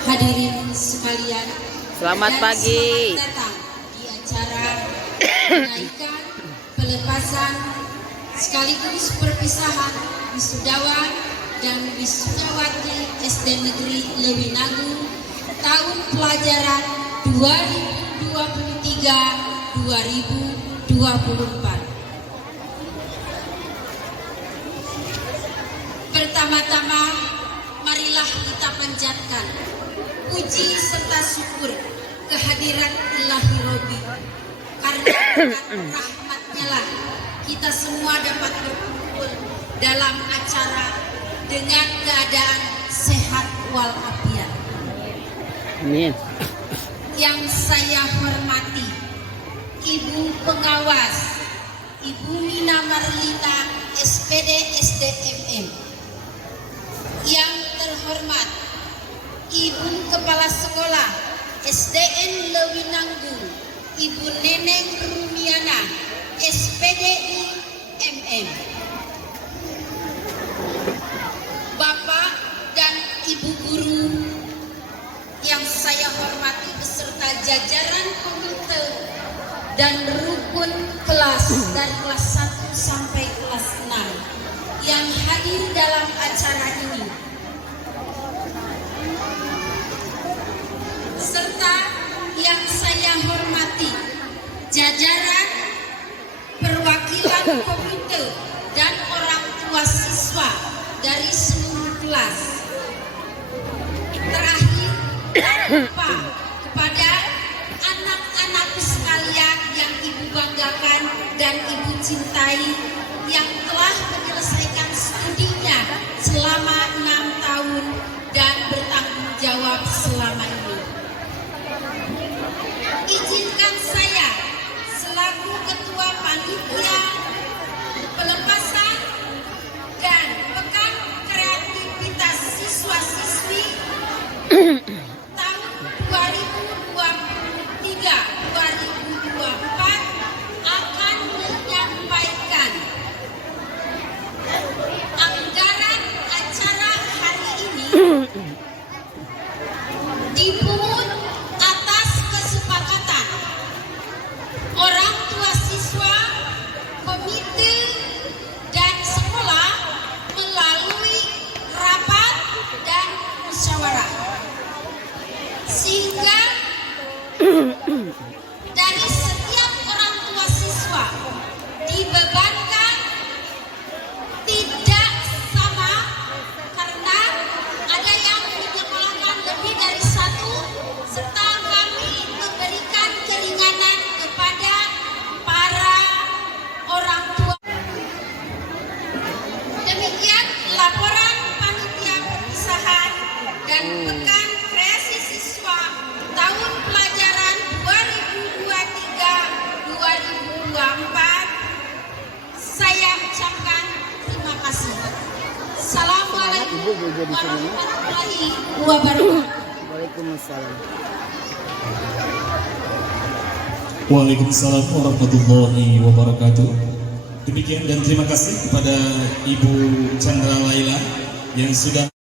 Hadirin sekalian, selamat pagi. Selamat datang di acara menaikkan pelepasan sekaligus perpisahan wisudawan dan wisudawati SD Negeri Lewinangun tahun pelajaran 2023-2024. Pertama-tama, marilah kita panjatkan puji serta syukur kehadiran Ilahi Robi, karena rahmatnya lah kita semua dapat berkumpul dalam acara dengan keadaan sehat walafiat. Amin. Yang saya hormati Ibu Pengawas, Ibu Nina Marlina, SPD SDMM. Yang terhormat Ibu Kepala Sekolah SDN Lewinangun, Ibu Neneng Rumiana, SPDI MM. Bapak dan Ibu guru yang saya hormati beserta jajaran komite dan rukun kelas dari kelas 1 sampai kelas 6 yang hadir dalam acara ini, serta yang saya hormati jajaran perwakilan komite dan orang tua siswa dari seluruh kelas. Terakhir, tak lupa kepada anak-anakku sekalian yang Ibu banggakan dan Ibu cintai, yang telah menyelesaikan studinya selama 6 tahun dan bertanggung jawab selama ini. Izinkan saya selaku Ketua Panitia Pelepasan dan Pekan Kreativitas Siswa-Siswi tahun 2023-2024 akan menyampaikan anggaran acara hari ini dipungut atas kesepakatan orang tua siswa, komite, dan sekolah melalui rapat dan musyawarah, sehingga dari setiap orang tua siswa dibebankan tidak sama, karena ada yang menyekolahkan lebih dari satu, serta kami memberikan keringanan kepada para orang tua. Demikian laporan panitia perpisahan dan pekan kreasi siswa tahun pelajaran 2023-2024. Saya ucapkan terima kasih. Assalamualaikum warahmatullahi wabarakatuh. Waalaikumsalam. Waalaikumsalam warahmatullahi wabarakatuh. Demikian dan terima kasih kepada Ibu Chandra Laila yang sudah